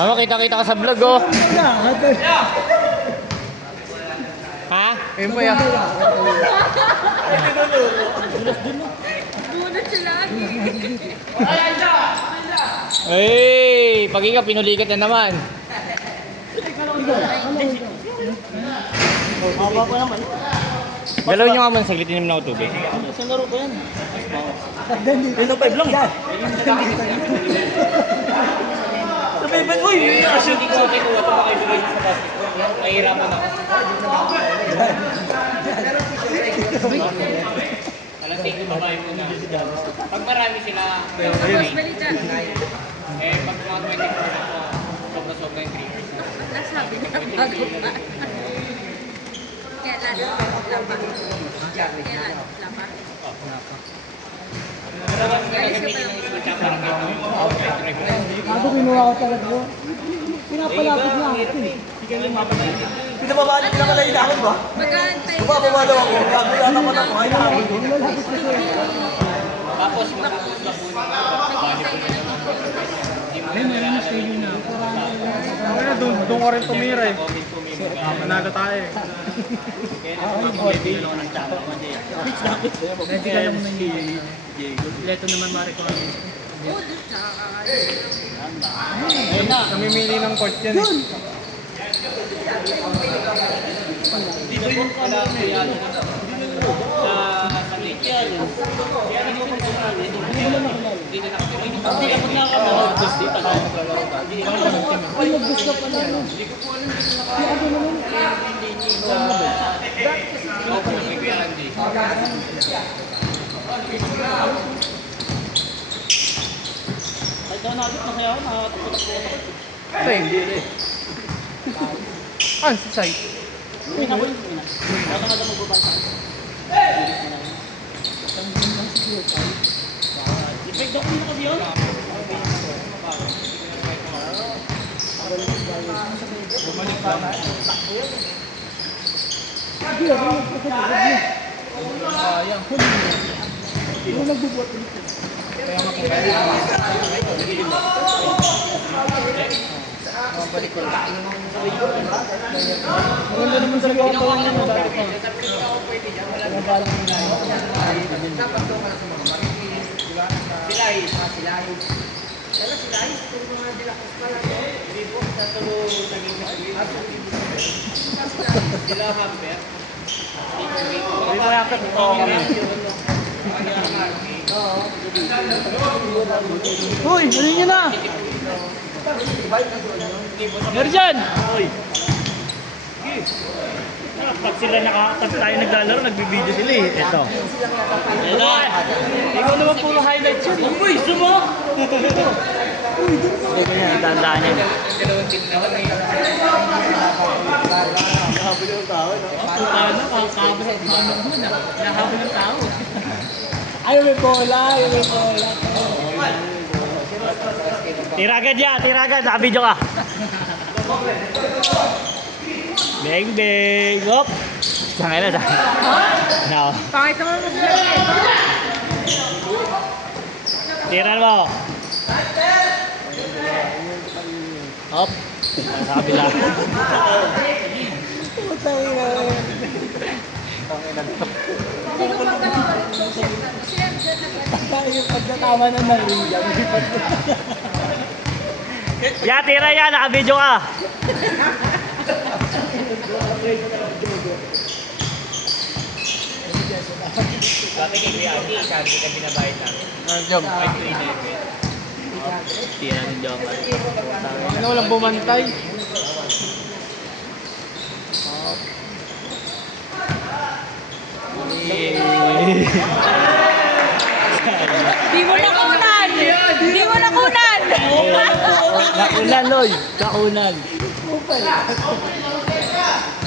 Tama, kita-kita ka sa vlog, oh. Ha? Ayun ba yan? Bunot sila. Hey, pag ikaw pinulikat na naman. Haba pa naman. Galawin nyo nga man, saglitin naman ako tubig. Sa laro ko yan. Pino 5 lang. Sabi ba, uy! Hindi ko okay kung ito makaibigay sa basketball. Mahirapan ako. Alam, take yung babae muna. Pag marami sila, Tapos balita. pag mga 24 na po, sobra-sobra yung 3 hours. Nasabi na bago pa. Kailan? Lapa. Kailan? Lapa. Ako binuha ko talaga yun. Pinapalapit niya ako. Pinababalik na pala yung dahon ba? Mag-aantay Bumababa daw ako. Bago yata pa na ko. Ay, nakabot. Tapos matapos na po Doon ko rin tumira eh. Manalo tayo eh. Hindi ka lang muna yung Leto naman Mari ko. Namimili ng court yan eh. dito yung pala kaya sa lake. Kaya hindi ko dito na kami. Hindi kapag nakakabala, dito tayo maglalaro ba? Ay, mag-gusto pa lang. Hindi ko po alam dito Kahit daw nabit, masaya ako. Nakakatakot ako. Ay, hindi rin. Ah, si Sai. Uwi na ko yun. Baka nga daw magbabasa ako. I-break daw ko yun kasi yun. Sayang. Yung nagbubuhat ulit. Kaya mabalik ko lang. Maganda naman sa gawa pa lang naman dati pa. Pinabalang mo na yun. Dapat doon ka na sa mga maritis, diba? Silay. Silay. Kaya silay, kung mga dilakos ka lang. Hindi po, sa tulo naging sila hamper. Uwi mo yan, Pep. Uy, ano nyo na? Meron dyan! Uy! Pag sila pag tayo naglalaro, nagbibideo sila eh. Ito. Ito. Ikaw naman puro highlights yun. Uy, sumo! Uy, ganyan, tandaan yan. Nahabol yung tao, no? Paano? Kakabot ang tao naman, nahabol yung tao. Ayaw may bola, ayaw may bola. Tiragan niya, tiragan. Nakabidyo ka. Bang, bang. Hop. Sangay na, sangay. No. Pangit naman mag-vlog eh. Tiran mo. Hop. Sa kabila. Putang ina. Hindi ko magkakaroon ng share dyan agad. Yung pagkatama na ng Liam. Ya, tira yan. Nakabidyo ka. Dati kay Kuya Ati, sabi kita binabayad namin. Jog. Tira ng Joker. Ano walang bumantay? Di mo nakunan! Di mo nakunan! Nakunan, Loy. Nakunan.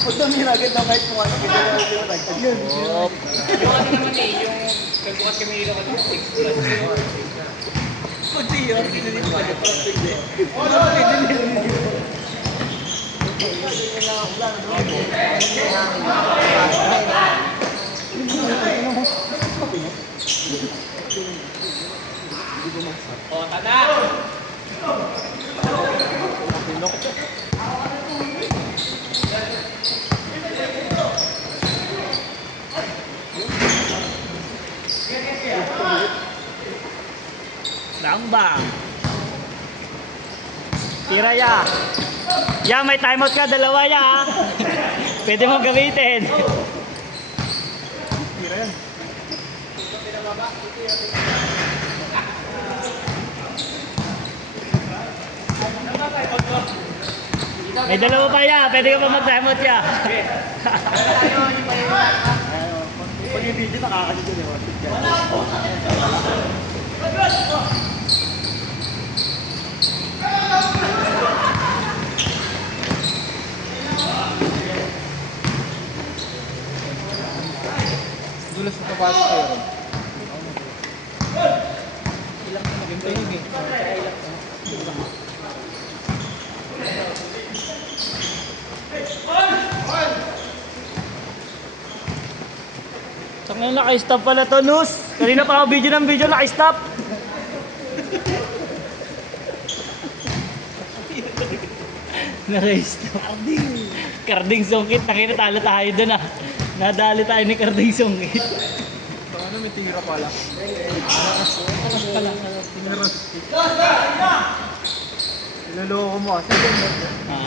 Huwag tumira agad na kahit kung ano. Hop. Yung ano naman eh, yung nagbukas kami nila ka 6 plus. Kunti yun. Kinilit pa niya. O, tanda! Ramba. Tira ya. Ya, may timeout ka, dalawa ya. Pwede mong gamitin. Tira yan. May dalawa pa ya, pwede ka pa mag-timeout ya. Pag yung video nakakadito di ba? Dulas na kapasok ko yun. Ganito yun eh. Tangina, naka-stop pala to, Nus. Kanina pa ako video ng video, naka-stop. Naka-stop. Karding sungkit, nakita talo tayo dun ah. Nadali tayo ni Karding sungkit. Ito ano, may tira pala. Niloloko mo kasi. Ha?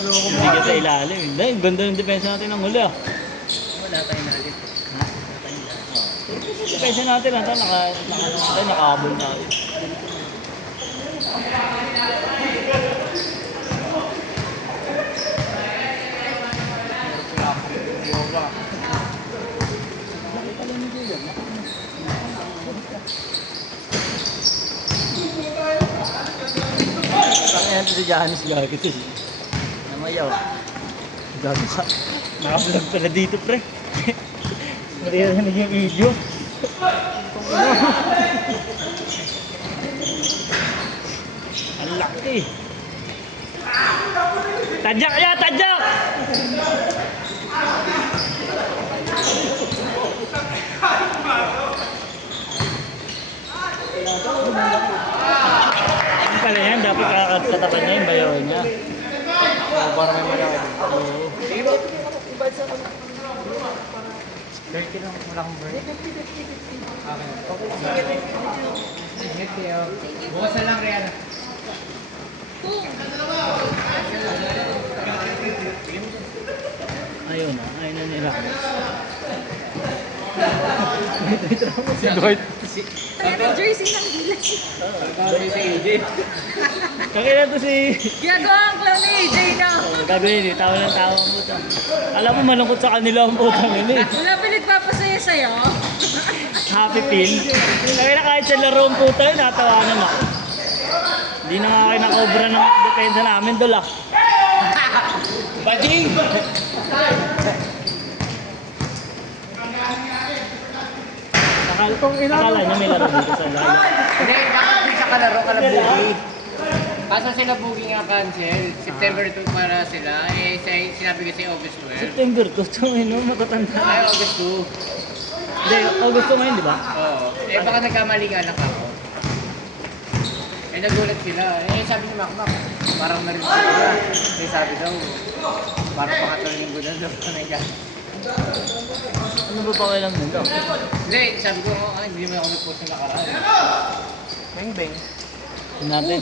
Niloloko mo. Hindi ka sa ilalim. Hindi, ang ganda ng depensa natin ng huli ah. Wala tayong nalit. Depensa natin lang, nakahabol tayo. Tangan si Janice gagawin ito. Namayaw. Gagawin ka. Nakablog pala dito pre. Maririnig yung video. Ang laki. Tadyak ya, tadyak! Ang pala yan, dapat kakatapan niya yung bayaw niya. Para may malaki. Oo. Dirty lang, wala akong break. Bukas na lang, Rihanna. Ayun na, ayun na nila. Si Dwight. Pero jersey ng gilas. Kakila to si... Ginagawa ang clown ni AJ na. Gagawin eh, tawa ng tawa ang putang. Alam mo malungkot sa kanila ang putang yun eh. Wala pinagpapasaya sa'yo. Happy feel. Kaya na kahit sa laro ang putang, natawanan ako. Hindi na nga kayo nakobra ng depensa namin, dol ah. Bading! Akala niya may laro dito sa lalo. Hindi, dapat din sa kalaro, kalabugi. Kaso sila bugi nga cancel. September 2 para sila. Eh, sinabi kasi August 12. September to, no, matatanda. Ay, August 2. Hindi, August ngayon, di ba? Oo. Eh, baka nagkamali nga lang ako. Eh, nagulat sila. Eh, sabi ni Mac, parang na-review sila. Eh, sabi daw, parang pangatlong linggo na daw na yan. Ano ba pa kailang nila? Hindi, sabi ko, hindi mo ako nag-post na nakaraan. Bang bang. Natin.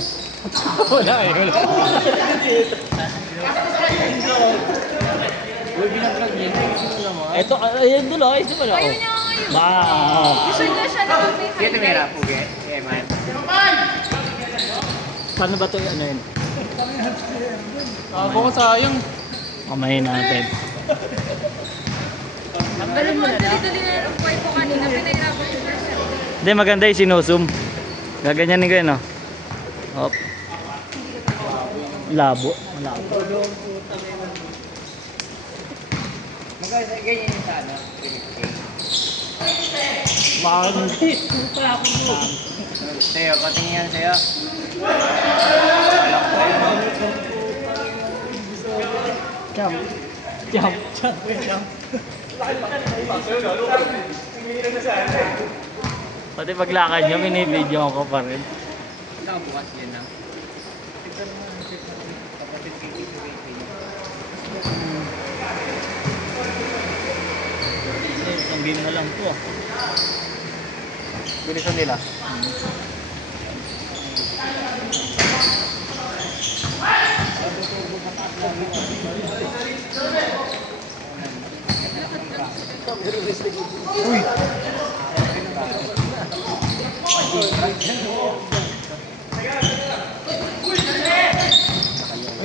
Wala eh, wala. Uy, binablog niya. Gusto mo naman. Eto, ayun doon ah, isa pala. Ayaw niya ngayon. Ba, Gusto niya siya na bumay. Sige, tumira po, eh, man. paano ba ito ano yun? Ako ko sayang. Kamayin natin. Alam mo, ang dali-dali na yung boy ko kanina. Pinahirapan ko na siya. Hindi, maganda yung sinusum. Gaganyanin ko yun, no? Hop. Labo. Malabo. Ganyan yung sana. Bakit hindi? Sa'yo, patingin yan sa'yo. Jump. Jump. Jump. Jump. Pati paglakad nyo, minibidyo ko pa rin. Nakabukas yan na. Kapatid kay Tito Ricky. Isang game na lang to ah. Bilisan nila. Uy!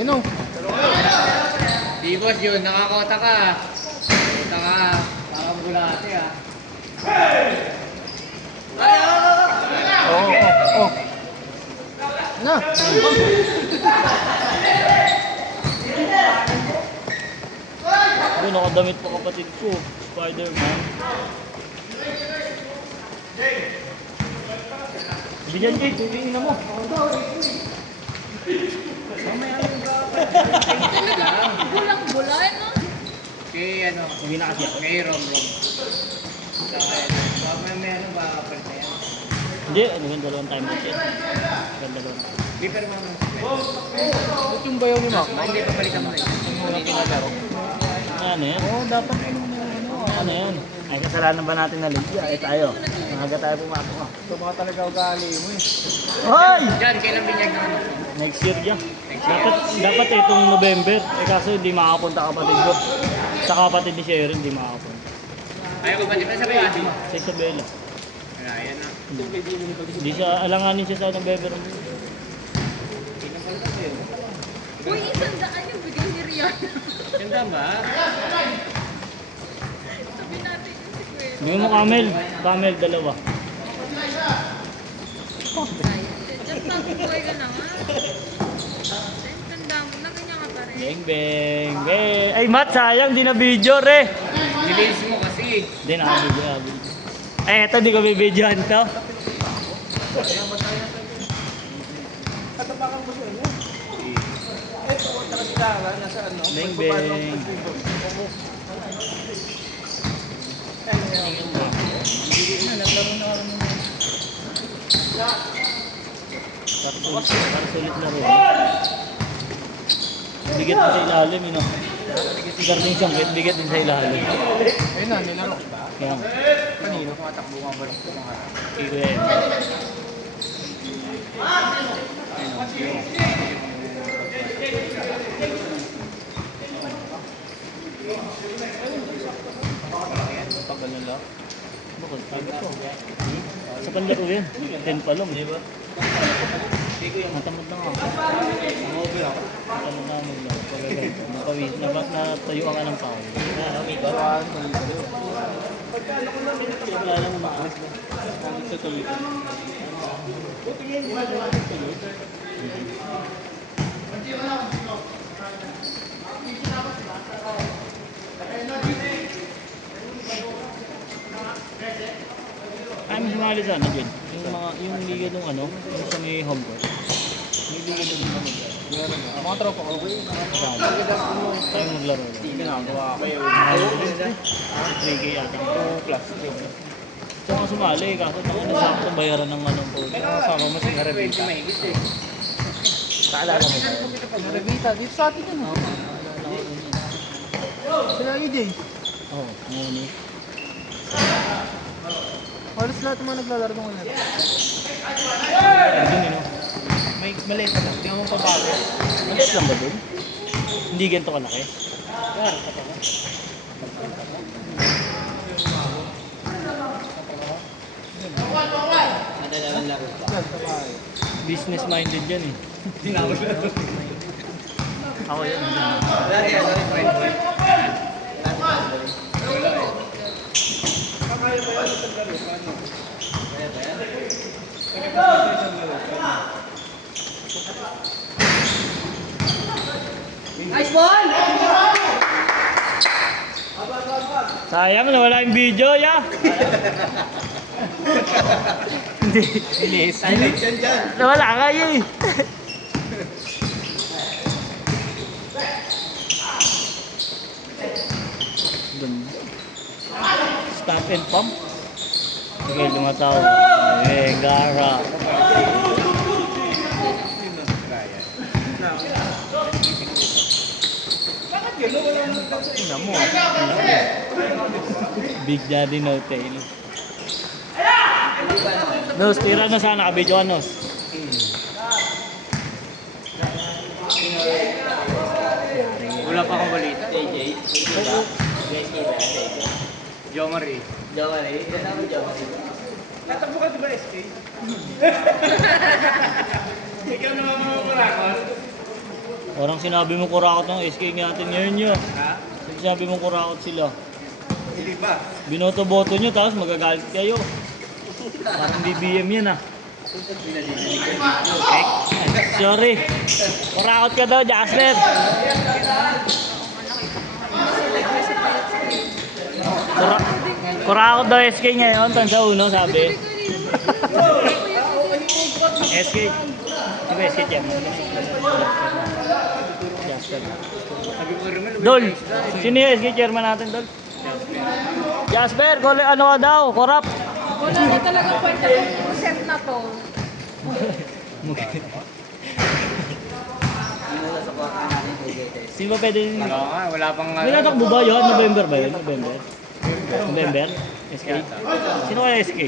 Ano? Di boss yun, nakakota ka. Kota ka, parang bulate ah. Oo. Na! Uy, nakadamit pa kapatid ko. Spider-Man. Bigyan kayo, tubingin na mo. Bulang bulay, no? Kay ano, Hindi na kasi ako. kay Rom. May ano ba, pwede na yan? Hindi, ano yun, dalawang time na siya. Dalawang. Di pero mga Ba't yung bayaw ni Mac? hindi pa balikan mo rin. Ano pinagaro? Ano yan? Oo, dapat ano yan? Ay, kasalanan ba natin na Lydia? Eh tayo. Maaga tayo pumasok ah. Ito mga talaga ugali mo eh. Hoy! Diyan, kailan binyag naman? Next year yan. Dapat itong November. Eh kaso hindi makakapunta kapatid ko. Sa kapatid ni Sharon hindi makakapunta. Ayaw ko ba, di ba sabi ate mo? Sa Isabela. Wala, yan na. Hindi siya, alanganin siya sa November. Uy, 100 yung bigay ni Rihanna. Ganda ba? Sabi natin yung si Gwen. Hindi mo Camel. Camel, dalawa. Just tapos buhay ka na nga. Tanda mo na, ganyan ka pa rin. Beng, beng, beng. Ay, Matt, sayang. Di na video, re. Nilinis mo kasi. Hindi na video. Eh, eto, di ko bibidyohan to. Beng, beng. Para sulit na rin. Bigat din sa ilalim, yun o. Garning siyang bigat din sa ilalim. Ayun na, nilaro ba? Kaya, Kanino kung atakbo nga ba lang ito mga kiko yan. Tagal na lang. Bakit? Tagal to. Sa panlaro yan. 10 pa lang, di ba? Natamad na nga ako. Natamad na ako lang. Napawis. Natayuan ka ng pao. Wala lang umaalis na. Sa tuloy. Ay, may sumali sana dyan. Yung liga nung ano, yung sa may home court. May liga nung ano dyan. mga tropa ko. Tayo maglaro. Ginagawa ko yun. 3K ata. 2 plus. Tsaka sumali, kaso ano sakto bayaran ng anong po. Sama mo si Narebita. Kaalala mo ba? Narebita, dito sa atin yun. Sila EJ. Oo, nguni. Halos lahat ng mga naglalaro ng ngayon. Ayun yun o. May maliit na lang, hindi mo pabago. Maliit lang ba dun? Hindi ganito kalaki? Business minded yan eh. Ako yan. Sayang nawala yung video ya. Hindi. Bilis. Nawala ka eh. Ganda. Stop and pump. Sige, lumataw. Eh, gara. Ina mo. Big Daddy No Tail. Nos, tira na sana ka-video ka, Nos. Wala pa akong balita. JJ. Jo Marie. Jomari. Ilan naman Jomari? Tatakbo ka di ba SK? Ikaw naman mga kurakot. Parang sinabi mo kurakot ng SK natin ngayon nyo. Ha? Sinabi mo kurakot sila. Hindi ba? Binoto-boto nyo tapos magagalit kayo. Parang BBM yan ah. Sorry. Kurakot ka daw, Jasper. Kurakot daw SK ngayon, tansa uno sabi. SK. Diba SK yan? Jasper. Sabi ko rin, Dol, sino yung SK chairman natin, Dol? Jasper, ano ka daw? Korap? Wala na talaga kwenta kung set na to. Sino ba pwede nyo? Oo nga, wala pang May natakbo ba yun? November ba yun? November? November? SK? Sino kaya SK?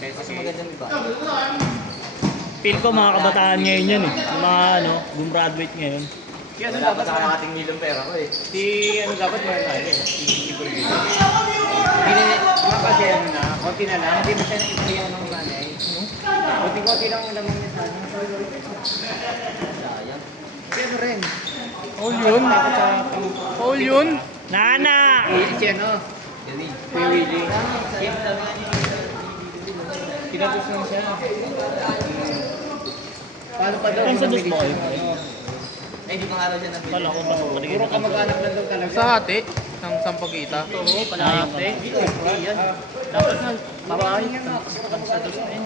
Mas magandang iba. Feel ko mga kabataan ngayon yan eh. Yung mga ano, gumraduate ngayon. Si ano Wala pa dapat sa kakating milyong pera ko eh. Si ano dapat meron tayo eh. Si Burgito. Hindi na kasi ano na, konti na lang. Hindi masyadong ipayaw ng nanay. Konti-konti lang ang lamang niya sa akin. Sayang. Si ano rin. All yun? Dapat sa All yun? Nana! si ano, Galing. Kuya Willie. Yan sabi nga niya. Tinapos lang siya. Paano pa daw? Ang sa dos mo kayo? Ay, di pa nga raw siya nabili. Kala ko pasok ka rin. Puro kamag-anak lang daw talaga. Sa ate, ng Sampagita. Oo, palate. Yan. Dapat na, babae.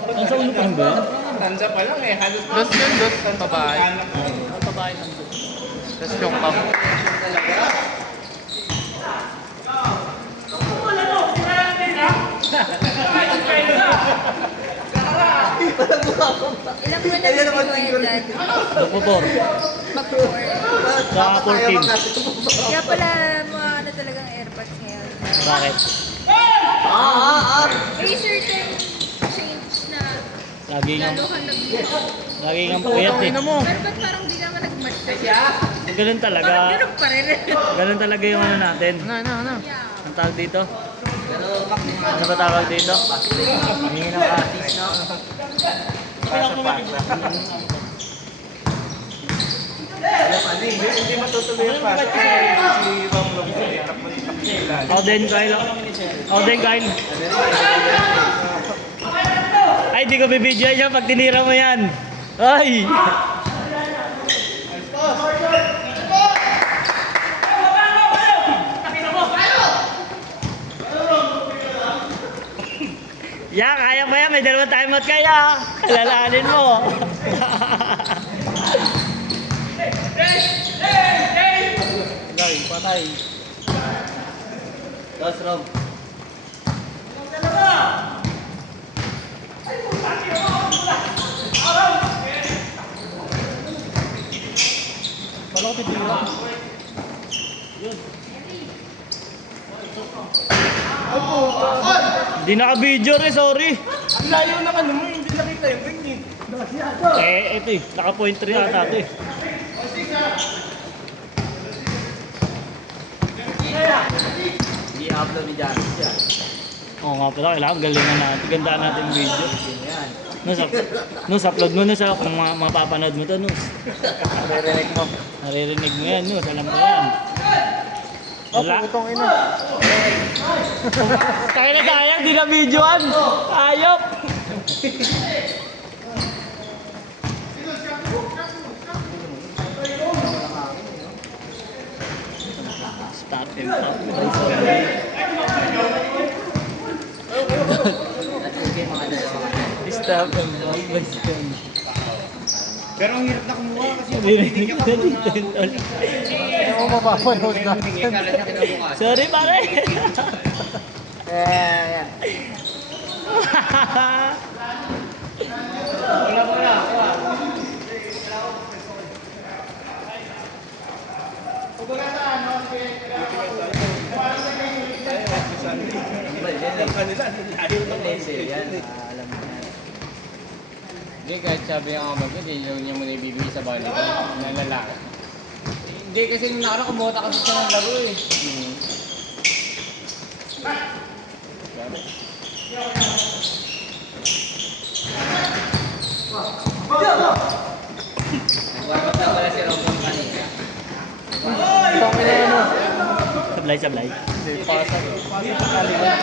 Ang sa ulo pa rin ba yan? Tansa pa lang eh. Halos Dos yun, dos. Babae. Ang babae nandun. Tapos yung pang. Ilang buwan na Kaya naman nagsimulan dyan? Doktor. Mag-4. Sa 14. Kaya pala mga ano talagang airpods ngayon. Bakit? May certain change na Lagi nga, lalo kang nag-video. lagi nga puyat eh. mo. Pero ba't parang di naman nag-match na siya? Ganun talaga. Parang ganun pa rin. Ganun talaga yung ano natin. Ano? Yeah. Ang tawag dito? Pero, kapit nga. Ano ba tawag dito? Hindi na artist, no? Hindi matutuloy yung pasok. Si Rom Long. Harap mo yung takila. Oden Kyle. Oden Kyle. Ay, di ko bibidyo yan pag tinira mo yan. Ay! Ya, kaya pa yan. May dalawang timeout kaya. Alalahanin mo. Guy, patay. Dos, Rob. Wala ko titira. Yun. Hindi naka-video rin, sorry. Ang layo na ano mo, hindi nakita yung ring eh. Ito eh. Naka-point 3 ata ito eh. Hindi upload ni Johnny siya. Oo nga pala, kailangan galingan natin. Gandaan natin yung video. Sino yan? Nus, upload mo Nus, kung mapapanood mo to Nus. Naririnig mo. Naririnig mo yan Nus, alam mo yan. Wala. Itong ina. Kaya na sayang, di na videoan. Ayop. Stop him, stop him. Okay, mga dalawa. Stop him, stop him. Pero ang hirap na kumuha kasi Naririnig na dito. Hindi mo mapapanood natin. kala niya kinabukas. Sorry pare. Yan. Wala. Kanila, ayaw na yan. Alam mo yan. Hindi, kahit sabi ang ama ko, hindi niya muna ibibigay sa bali ng lalaki. Hindi kasi nung nakaraan kumota kasi siya ng laro eh. Nag-warm-up na pala si Robin kanina. Itong ina ano. Sablay, sablay. Hindi, pasa. Pasa sa kaliwa.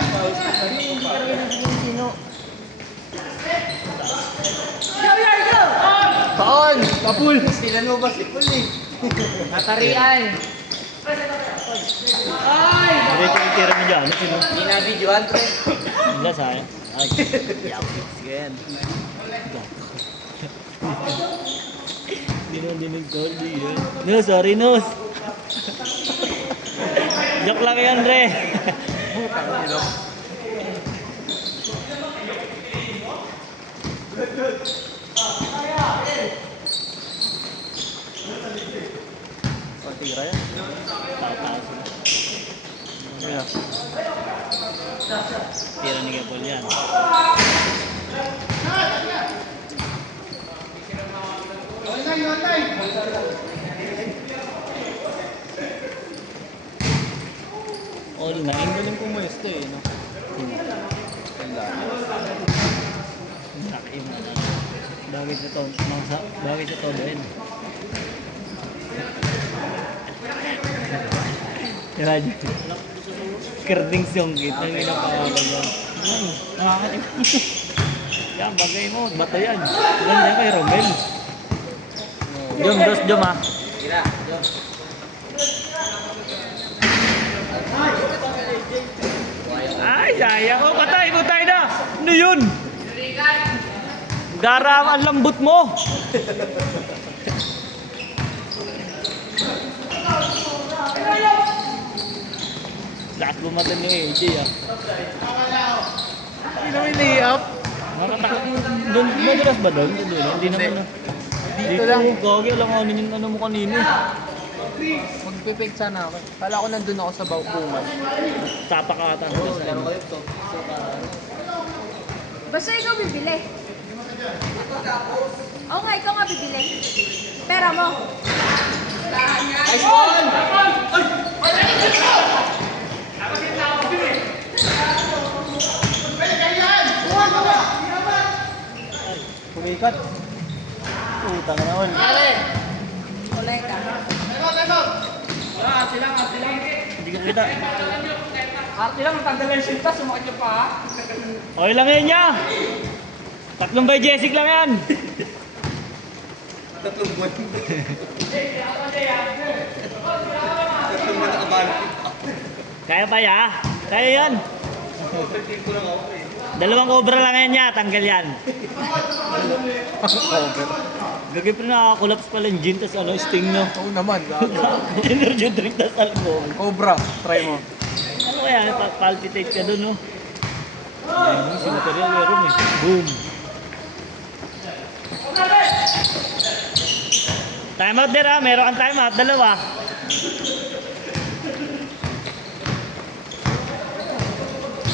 Sino? Taon! Kapul! Silan mo ba si Paul eh? Natarian. Ay! Diretso yung tira mo dyan. Sino? Hindi na videoan pre. Wala sayang. Ay, yapit. Sige yan. Hindi na dinig ko. No, sorry, Nos. Joke lang yan, Dre. Tira yan. Tataas. Ayan. Tira ni Gapol yan. All nine. Galing pumueste eh, no? Tanda. Laki mo na. Bagay sa to. Bagay sa to din. Kaya dyan. Kerding songkit ang ginapawala dyan. Yan. Nakakatim. Yan, bagay mo. Bato yan. Ganda yan kay Romel. Jom, dos, jom ah. Tira, John. Ay, sayang. Oh, patay na. Ano yun? Garam ang lambot mo. Lahat bumatan yung AJ ah. Hindi naman i-up. Doon, madalas ba doon? Hindi naman ah. Dito lang. Gagi, alam nga yung ano mo kanina. Magpipig sana ako. Kala ko nandun ako sa bungan. Tapak ka ata sa sa Laro kayo to. Basta ikaw bibili. Oo nga, ikaw nga bibili. Pera mo. Nice ball! Pumikat. Utang na all. Kulay ka. Hindi ka kita. Arte lang, tanggalan yung sintas, sumakit niya pa ha. Okay lang yan niya. Tatlong by Jessic lang yan. Tatlong buwan. Tatlong buwan nakabalik. Kaya pa ya? Kaya yan. Dalawang cobra lang yan niya. Tanggal yan. Gagawin pa nakakulaps pala yung gin tas ano, sting no. Oo naman, gago. Energy drink tas alcohol. Cobra, try mo. Ano kaya? Palpitate ka dun no. Ayun, si material meron eh. Boom. Time out there ah. Meron kang time out. Dalawa.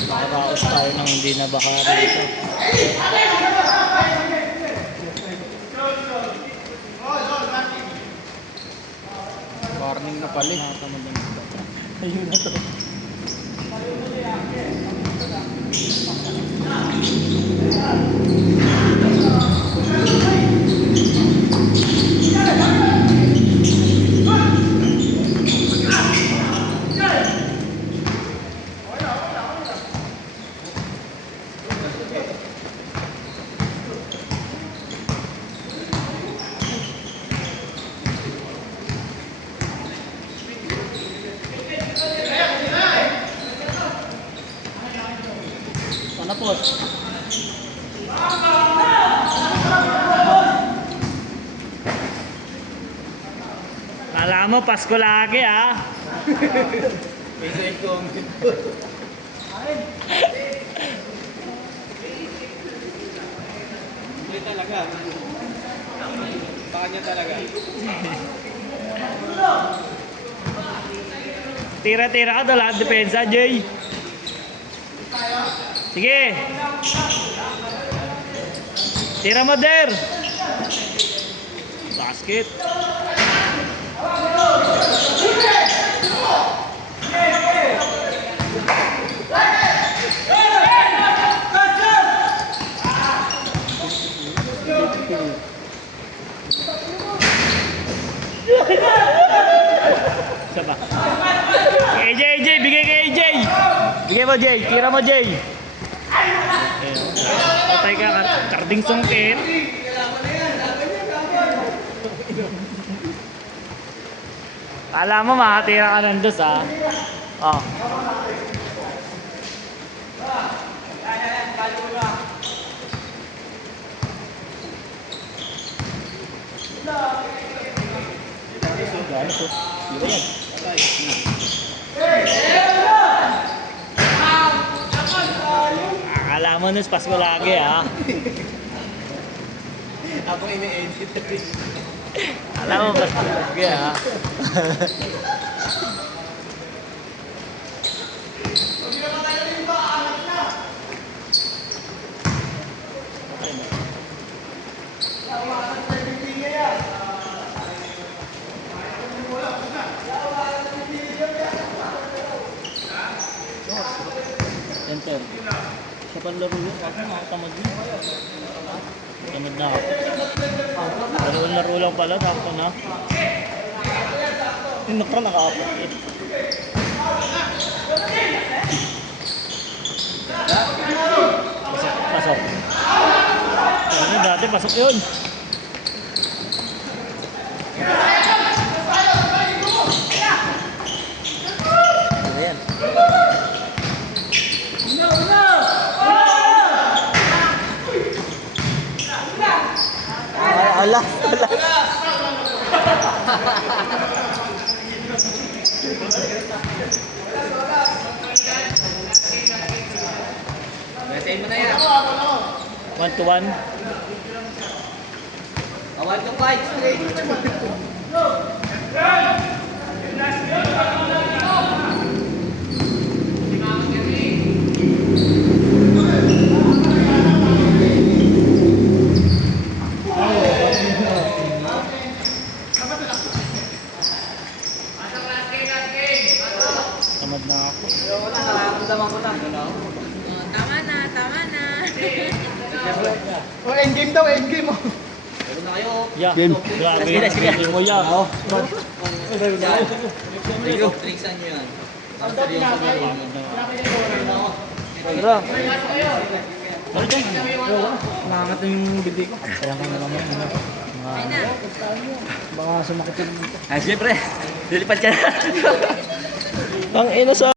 Nakaraos tayo nang hindi na baka rito. Warning na pala eh. Nakatamad ng iba. Ayun na to. Panapos. Kala mo, Pasko lagi ah. May side comment. Hindi talaga. Baka niya talaga. Tira-tira ka lahat depensa, Jay. Sige. Tira mo, Der. Basket. Isa pa. AJ, AJ, bigay kay AJ. Bigay mo, Jay. Tira mo, Jay. Ayun. Patay ka, karding sungkit. Kala mo makatira ka ng dos, ha? Oh. Akala mo nus Pasko lagi, ha? Ako ini-edit. Akala mo Pasko lagi, ha? Enter. Sa panlaro yun, ako nakatamad yun. Tamad na ako. Laro lang pala, tapos na. Yung nakra naka-upload eh. Pasok. Ano dati, pasok yun. Ayan. Ala, ala. Basahin mo na yan. 1-1. Awal ka fight. Tamad na ako. Tama na, tama na. Oh, endgame daw, endgame mo. Yeah. Grabe. Sige mo yan. Oh. Triksan nyo yan. Tara. Tara dyan. Nangangat na yung bibig ko. Sayang ka na naman. Ay na. Baka sumakit yung... Ay, siyempre. Lilipad ka na. Ang ina sa...